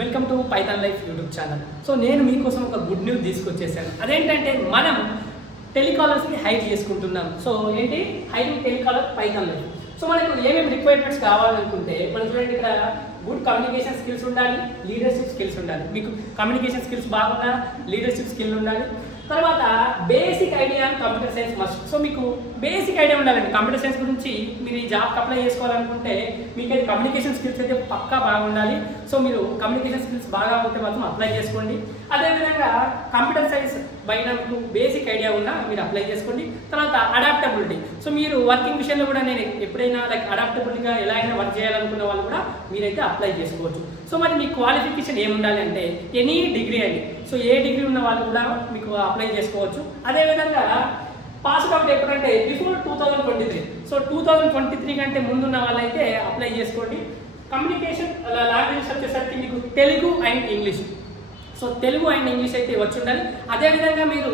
Welcome to Python life YouTube channel. So నేను మీకోసం ఒక గుడ్ న్యూస్ తీసుకొచ్చేసాను. అదేంటంటే మనం టెలికాలర్స్ని హైడ్ చేసుకుంటున్నాం. సో ఏంటి hiding telecaller Python life. So మనకు ఏమేమి రిక్వైర్మెంట్స్ కావాలనుకుంటే మనం చూడండి, ఇక్కడ గుడ్ కమ్యూనికేషన్ స్కిల్స్ ఉండాలి, లీడర్షిప్ స్కిల్స్ ఉండాలి. మీకు కమ్యూనికేషన్ స్కిల్స్ బాగున్నా లీడర్షిప్ స్కిల్ ఉండాలి. తర్వాత basic idea and computer science must. So మీకు బేసిక్ ఐడియా ఉండాలండి కంప్యూటర్ సైన్స్ గురించి. మీరు ఈ జాబ్కి అప్లై చేసుకోవాలనుకుంటే మీకు అయితే కమ్యూనికేషన్ స్కిల్స్ అయితే పక్కా బాగుండాలి. సో మీరు కమ్యూనికేషన్ స్కిల్స్ బాగా ఉంటే మాత్రం అప్లై చేసుకోండి. అదేవిధంగా కంప్యూటర్ సైన్స్ పైన మీకు బేసిక్ ఐడియా ఉన్నా మీరు అప్లై చేసుకోండి. తర్వాత అడాప్టబిలిటీ. సో మీరు వర్కింగ్ విషయంలో కూడా నేను ఎప్పుడైనా లైక్ అడాప్టబిలిటీగా ఎలా అయినా వర్క్ చేయాలనుకున్న వాళ్ళు కూడా మీరైతే అప్లై చేసుకోవచ్చు. సో మరి మీ క్వాలిఫికేషన్ ఏముండాలి అంటే ఎనీ డిగ్రీ అండి. సో ఏ డిగ్రీ ఉన్న వాళ్ళు కూడా మీకు అప్లై చేసుకోవచ్చు. అదేవిధంగా పాస్ అవుట్ ఎప్పుడంటే బిఫోర్ 2023. సో 2023 కంటే ముందున్న వాళ్ళైతే అప్లై చేసుకోండి. కమ్యూనికేషన్ లాంగ్వేజెస్ వచ్చేసరికి మీకు Telugu and English. So Telugu and English అయితే వచ్చి ఉండాలి. అదేవిధంగా మీరు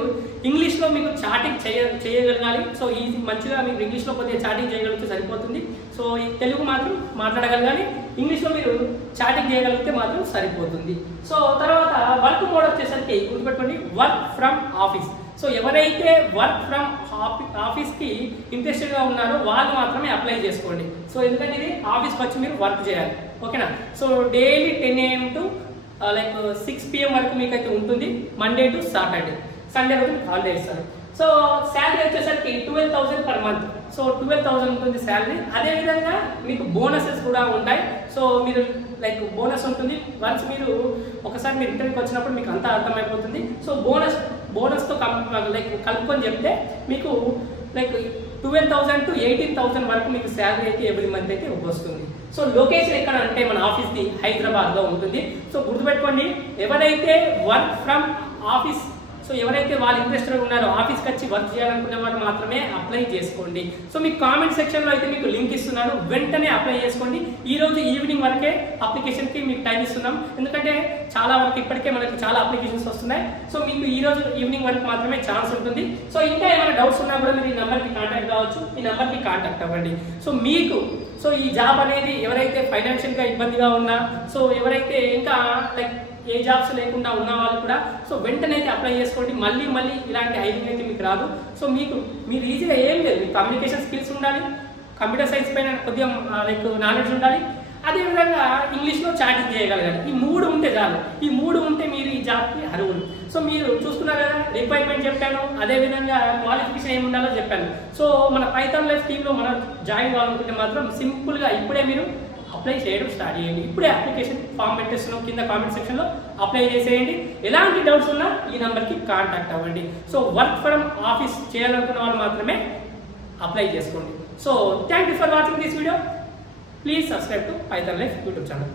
ఇంగ్లీష్లో మీకు చాటింగ్ చేయగలగాలి. సో ఈజీ మంచిగా మీరు ఇంగ్లీష్లో కొద్దిగా చాటింగ్ చేయగలిగితే సరిపోతుంది. సో ఈ తెలుగు మాత్రం మాట్లాడగలగాలి, ఇంగ్లీష్లో మీరు చాటింగ్ చేయగలిగితే మాత్రం సరిపోతుంది. సో తర్వాత వర్క్ మోడ్ వచ్చేసరికి గుర్తుపెట్టుకోండి, వర్క్ ఫ్రమ్ ఆఫీస్. సో ఎవరైతే వర్క్ ఫ్రమ్ ఆఫీస్కి ఇంట్రెస్టెడ్గా ఉన్నారో వాళ్ళు మాత్రమే అప్లై చేసుకోండి. సో ఎందుకంటే ఇది ఆఫీస్కి వచ్చి మీరు వర్క్ చేయాలి, ఓకేనా. So daily 10 AM to like 6 PM వరకు మీకు అయితే ఉంటుంది, మండే టు సాటర్డే. సండే రోజు హాలిడే ఇస్తారు. సో శాలరీ వచ్చేసరికి 12,000 per month. సో 12,000 ఉంటుంది శాలరీ. అదేవిధంగా మీకు బోనసెస్ కూడా ఉంటాయి. సో మీరు లైక్ బోనస్ ఉంటుంది. వన్స్ మీరు ఒకసారి మీరు ఇంటర్వ్యూకి వచ్చినప్పుడు మీకు అంతా అర్థమైపోతుంది. సో బోనస్తో లైక్ కలుపుకొని చెప్తే మీకు లైక్ 12,000 to 18,000 వరకు మీకు శాలరీ అయితే ఎవ్రీ మంత్ అయితే వస్తుంది. సో లొకేషన్ ఎక్కడ అంటే మన ఆఫీస్ది హైదరాబాద్లో ఉంటుంది. సో గుర్తుపెట్టుకోండి, ఎవరైతే వర్క్ ఫ్రమ్ ఆఫీస్, సో ఎవరైతే వాళ్ళు ఇంట్రెస్టెడ్ ఉన్నారో ఆఫీస్కి వచ్చి వర్క్ చేయాలనుకునే వారు మాత్రమే అప్లై చేసుకోండి. సో మీకు కామెంట్ సెక్షన్లో అయితే మీకు లింక్ ఇస్తున్నాను, వెంటనే అప్లై చేసుకోండి. ఈ రోజు ఈవినింగ్ వరకే అప్లికేషన్కి మీకు టైం ఇస్తున్నాం, ఎందుకంటే చాలా వరకు ఇప్పటికే మనకు చాలా అప్లికేషన్స్ వస్తున్నాయి. సో మీకు ఈ రోజు ఈవినింగ్ వరకు మాత్రమే ఛాన్స్ ఉంటుంది. సో ఇంకా ఏమైనా డౌట్స్ ఉన్నా కూడా మీరు ఈ నెంబర్కి కాంటాక్ట్ కావచ్చు, ఈ నెంబర్కి కాంటాక్ట్ అవ్వండి. సో మీకు ఈ జాబ్ అనేది ఎవరైతే ఫైనాన్షియల్గా ఇబ్బందిగా ఉన్నా, సో ఎవరైతే ఇంకా లైక్ ఏ జాబ్స్ లేకుండా ఉన్న వాళ్ళు కూడా సో వెంటనే అయితే అప్లై చేసుకోండి. మళ్ళీ ఇలాంటి హైరింగ్ అయితే మీకు రాదు. సో మీరు ఈజీగా ఏం లేదు, మీకు కమ్యూనికేషన్ స్కిల్స్ ఉండాలి, కంప్యూటర్ సైన్స్ పైన కొద్దిగా లైక్ నాలెడ్జ్ ఉండాలి, అదేవిధంగా ఇంగ్లీష్లో చాటింగ్ చేయగలగాలి. ఈ 3 ఉంటే చాలు. ఈ 3 ఉంటే మీరు ఈ జాబ్కి అర్హులు. సో మీరు చూసుకున్నారు కదా, రిక్వైర్మెంట్ చెప్పాను, అదేవిధంగా క్వాలిఫికేషన్ ఏమి ఉండాలో చెప్పాను. సో మన పైథాన్ లైఫ్ టీంలో మనం జాయిన్ కావాలనుకుంటే మాత్రం సింపుల్గా ఇప్పుడే మీరు అప్లై చేయడం స్టార్ట్ చేయండి. ఇప్పుడే అప్లికేషన్ ఫామ్ పెట్టేస్తున్నాం, కింద కామెంట్ సెక్షన్లో అప్లై చేసేయండి. ఎలాంటి డౌట్స్ ఉన్నా ఈ నెంబర్కి కాంటాక్ట్ అవ్వండి. సో వర్క్ ఫ్రమ్ ఆఫీస్ చేయాలనుకున్న వాళ్ళు మాత్రమే అప్లై చేసుకోండి. So thank you for watching this video. Please subscribe to Python life YouTube channel.